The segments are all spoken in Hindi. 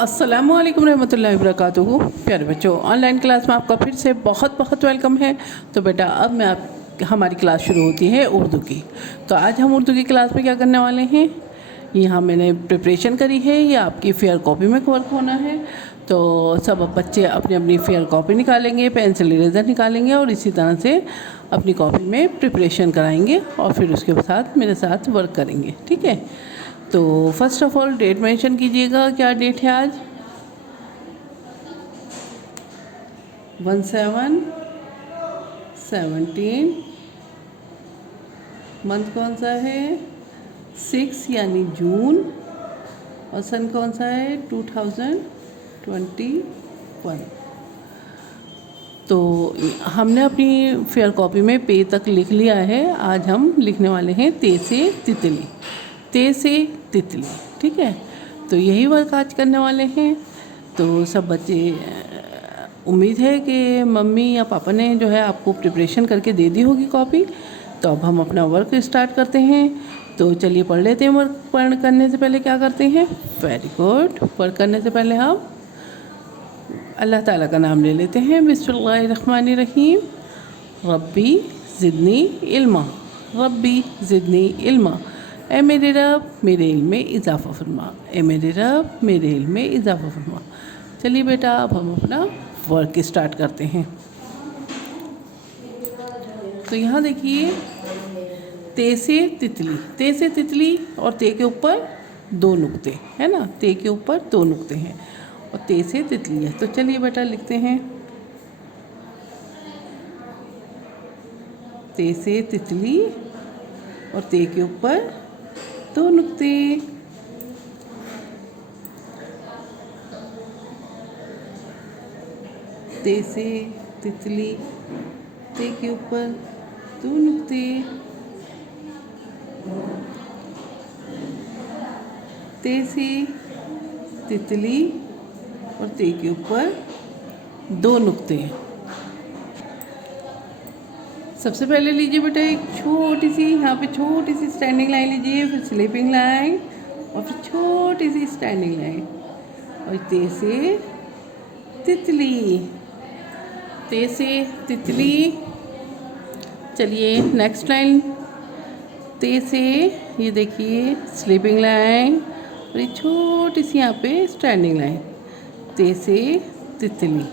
अस्सलामुअलैकुम रहमतुल्लाहि वबरकातुहू। प्यारे बच्चों, ऑनलाइन क्लास में आपका फिर से बहुत बहुत वेलकम है। तो बेटा अब हमारी क्लास शुरू होती है उर्दू की। तो आज हम उर्दू की क्लास में क्या करने वाले हैं, यहाँ मैंने प्रिपरेशन करी है, ये आपकी फेयर कॉपी में वर्क होना है। तो सब बच्चे अपनी अपनी फेयर कॉपी निकालेंगे, पेंसिल इरेज़र निकालेंगे और इसी तरह से अपनी कॉपी में प्रिपरेशन कराएंगे और फिर उसके साथ मेरे साथ वर्क करेंगे, ठीक है। तो first of all date mention कीजिएगा, क्या डेट है आज? 1/7/17। मंथ कौन सा है? 6 यानी जून। और सन कौन सा है? 2021। तो हमने अपनी फेयर कॉपी में पे तक लिख लिया है। आज हम लिखने वाले हैं ते से तितली, ते से तितली, ठीक है। तो यही वर्क आज करने वाले हैं। तो सब बच्चे, उम्मीद है कि मम्मी या पापा ने जो है आपको प्रिपरेशन करके दे दी होगी कॉपी। तो अब हम अपना वर्क स्टार्ट करते हैं। तो चलिए पढ़ लेते हैं। वर्क करने से पहले क्या करते हैं? Very good. वर्क करने से पहले हम अल्लाह ताला का नाम ले लेते हैं। बिस्मिल्लाहिर्रहमानिर्रहीम। रब्बी ज़िदनी इल्मा, रब्बी ज़िदनी इल्मा। ए मेरे रब, मेरे इल्म में इजाफ़ा फरमा। ए मेरे रब, मेरे इल्म में इजाफ़ा फरमा। चलिए बेटा अब हम अपना वर्क स्टार्ट करते हैं। तो यहाँ देखिए, ते से तितली, ते से तितली और ते के ऊपर 2 नुक्ते है ना, ते के ऊपर 2 नुक्ते हैं और ते से तितली है। तो चलिए बेटा लिखते हैं, ते से तितली और ते के ऊपर 2 नुक्ते। ते से तितली, ते के ऊपर 2 नुक्ते। ते से तितली और ते के ऊपर 2 नुक्ते। सबसे पहले लीजिए बेटा एक छोटी सी, यहाँ पे छोटी सी स्टैंडिंग लाइन लीजिए, फिर स्लीपिंग लाइन और फिर छोटी सी स्टैंडिंग लाइन और ते से तितली, ते से तितली। चलिए नेक्स्ट लाइन, ते से, ये देखिए स्लीपिंग लाइन और ये छोटी सी यहाँ पे स्टैंडिंग लाइन, ते से तितली,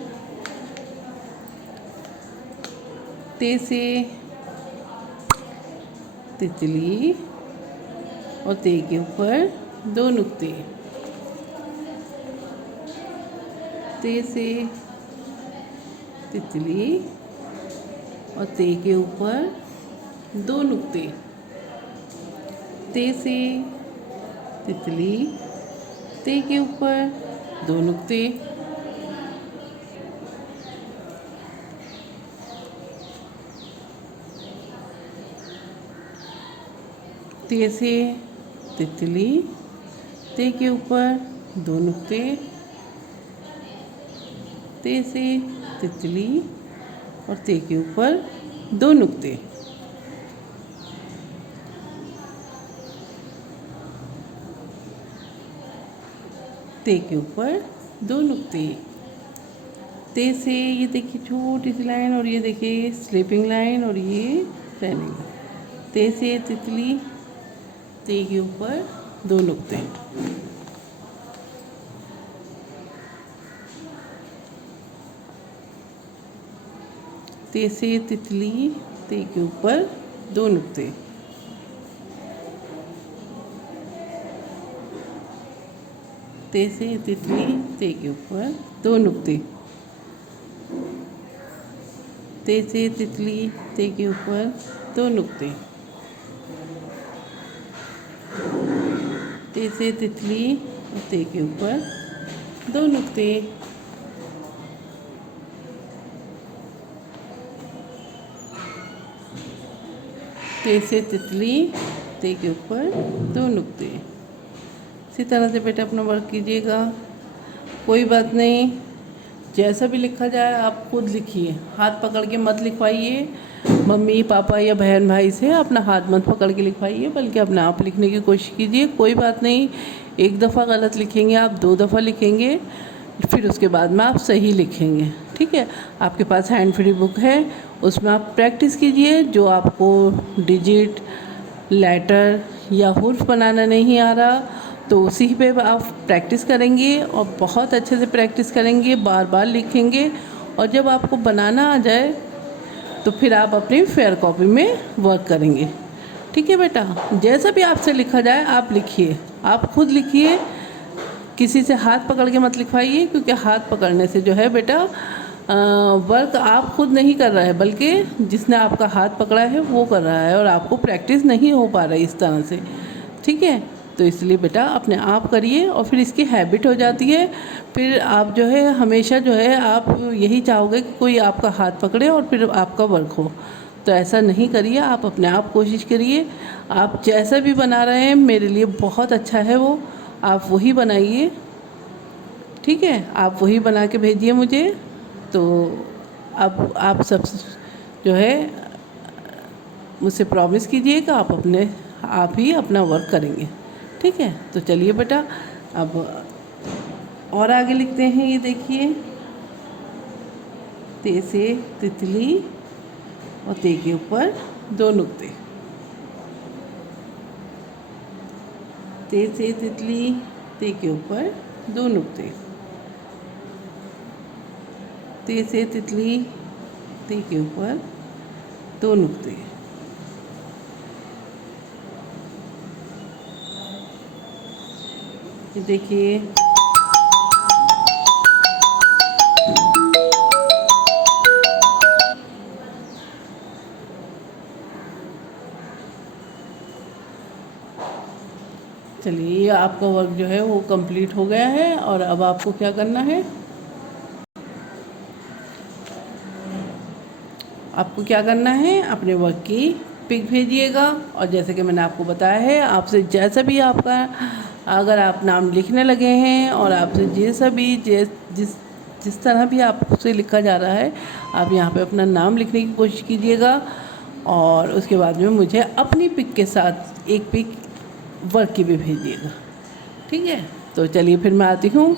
ते से तितली और ते के ऊपर 2 नुक्ते। ते से तितली और ते के ऊपर 2 नुक्ते। ते से तितली, ते के ऊपर 2 नुक्ते। ते से तितली, ते के ऊपर 2 नुक्ते। ते से तितली और ते के ऊपर 2 नुक्ते। ते के ऊपर 2 नुक्ते। ते से, ये देखिए छोटी सी लाइन और ये देखिए स्लीपिंग लाइन और ये स्टैंडिंग लाइन। ते से तितली, ते के ऊपर 2 नुक्ते। ते से तितली, ते के ऊपर 2 नुक्ते। ते से तितली, ते के ऊपर 2 नुक्ते। ते से तितली, ते के ऊपर 2 नुक्ते। ते से तितली और ते के ऊपर 2 नुक्ते। ते से तितली, ते के ऊपर 2 नुक्ते। इसी तरह से बेटा अपना वर्क कीजिएगा। कोई बात नहीं, जैसा भी लिखा जाए आप खुद लिखिए, हाथ पकड़ के मत लिखवाइए। मम्मी पापा या बहन भाई से अपना हाथ मत पकड़ के लिखवाइए, बल्कि अपने आप लिखने की कोशिश कीजिए। कोई बात नहीं, एक दफ़ा गलत लिखेंगे आप, 2 दफ़ा लिखेंगे, फिर उसके बाद में आप सही लिखेंगे। ठीक है, आपके पास हैंड फ्री बुक है, उसमें आप प्रैक्टिस कीजिए। जो आपको डिजिट, लेटर या हुर्फ बनाना नहीं आ रहा तो उसी पे आप प्रैक्टिस करेंगे और बहुत अच्छे से प्रैक्टिस करेंगे, बार बार लिखेंगे, और जब आपको बनाना आ जाए तो फिर आप अपनी फेयर कॉपी में वर्क करेंगे। ठीक है बेटा, जैसा भी आपसे लिखा जाए आप लिखिए, आप खुद लिखिए, किसी से हाथ पकड़ के मत लिखवाइए, क्योंकि हाथ पकड़ने से जो है बेटा वर्क आप खुद नहीं कर रहा है, बल्कि जिसने आपका हाथ पकड़ा है वो कर रहा है, और आपको प्रैक्टिस नहीं हो पा रही इस तरह से। ठीक है, तो इसलिए बेटा अपने आप करिए, और फिर इसकी हैबिट हो जाती है। फिर आप जो है हमेशा जो है आप यही चाहोगे कि कोई आपका हाथ पकड़े और फिर आपका वर्क हो। तो ऐसा नहीं करिए, आप अपने आप कोशिश करिए। आप जैसा भी बना रहे हैं मेरे लिए बहुत अच्छा है वो, आप वही बनाइए। ठीक है, आप वही बना के भेजिए मुझे। तो अब आप सब जो है मुझसे प्रॉमिस कीजिए कि आप ही अपना वर्क करेंगे। ठीक है, तो चलिए बेटा अब और आगे लिखते हैं। ये देखिए, ते से तितली और ते के ऊपर 2 नुक्ते। ते से तितली, ते के ऊपर 2 नुक्ते। ते से तितली, ते के ऊपर 2 नुक्ते। ये देखिए, चलिए आपका वर्क जो है वो कंप्लीट हो गया है। और अब आपको क्या करना है, आपको क्या करना है, अपने वर्क की पिक भेजिएगा। और जैसे कि मैंने आपको बताया है, आपसे जैसा भी आपका, अगर आप नाम लिखने लगे हैं और आपसे जैसा भी जिस तरह भी आपसे लिखा जा रहा है, आप यहाँ पे अपना नाम लिखने की कोशिश कीजिएगा। और उसके बाद में मुझे अपनी पिक के साथ एक पिक वर्क की भी भेजिएगा। ठीक है, तो चलिए फिर मैं आती हूँ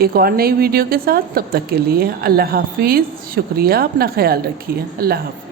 एक और नई वीडियो के साथ। तब तक के लिए अल्लाह हाफिज़। शुक्रिया, अपना ख्याल रखिए। अल्लाह हाफिज़।